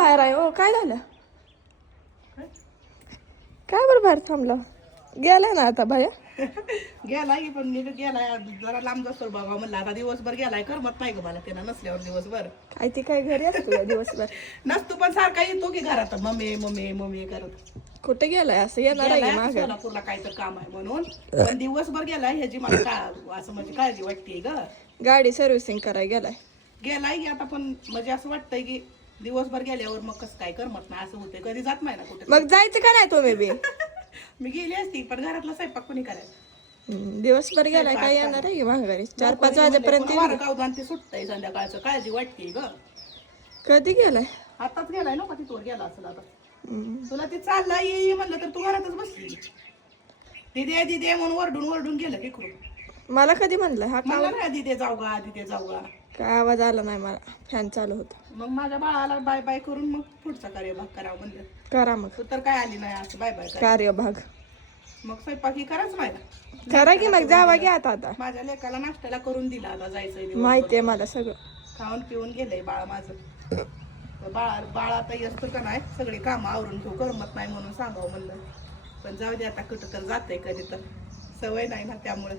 बाहेर आहे हो काय झालं काय बरं बाहेर थांबला गेलाय ना आता बाया गेलाय पण मी गेलाय जरा लांब जातो बाबा म्हणलं आता दिवसभर गेलाय करमत नाही ग मला त्याला नसल्यावर दिवसभर काय ती काय घरी असतो का दिवसभर नसतो पण सारखा येतो की घरात मम्मी मम्मी मम्मी करत कुठे गेलाय असं येणार आहे गेलाय माग सोलापूरला काय तर काम आहे म्हणून पण दिवसभर गेलाय ह्याची मला असं म्हणजे काळजी वाटते ग गाडी सर्व्हिसिंग करायला गेलाय गेलाय की आता पण म्हणजे असं वाटतंय की दिवसभर गेल्यावर मग कसं काय करमत नाही असं होतंय कधी जात नाही ना कुठे मग जायचं का नाही तुम्ही बी मी गेली असती पण घरातला स्वयंपाक कोणी करायचं दिवसभर गेलाय काय येणार आहे माघारी 4-5 वाजेपर्यंत वारं गावदान ते सुटतंय संध्याकाळचं काळजी वाटते ग कधी गेलाय आताच गेलाय ना का तिथवर गेला असेल आता तुला ते चालला ये म्हणलं तर तू घरातच बसली दिदे दिदे म्हणून वरडून गेलं की खूप मला कधी म्हणलं हा का म्हणलं ना दिदे जाऊ गा काय आवाज आला नाही मला फॅन चालू होता मग माझ्या बाळाला बाय बाय करून मग पुढचा कार्यभाग करावं म्हणलं करा मग तू तर काय आली नाही असं बाय बाय करा कार्यभाग मग स्वयंपाक ही करायच नाही ना करा की मग जावा घ्या आता माझ्या लेकाला नाश्त्याला करून दिला आता जायचंय दिवसभर. माहितीये मला सगळं खाऊन पिऊन गेलंय बाळा माझं बाळ आता येतो का नाही सगळी कामं आवरून घेऊ करमत नाही म्हणून सांगावं म्हणलं पण जाऊ दे आता कुठं तर जाते कधी तर सवय नाही ना त्यामुळे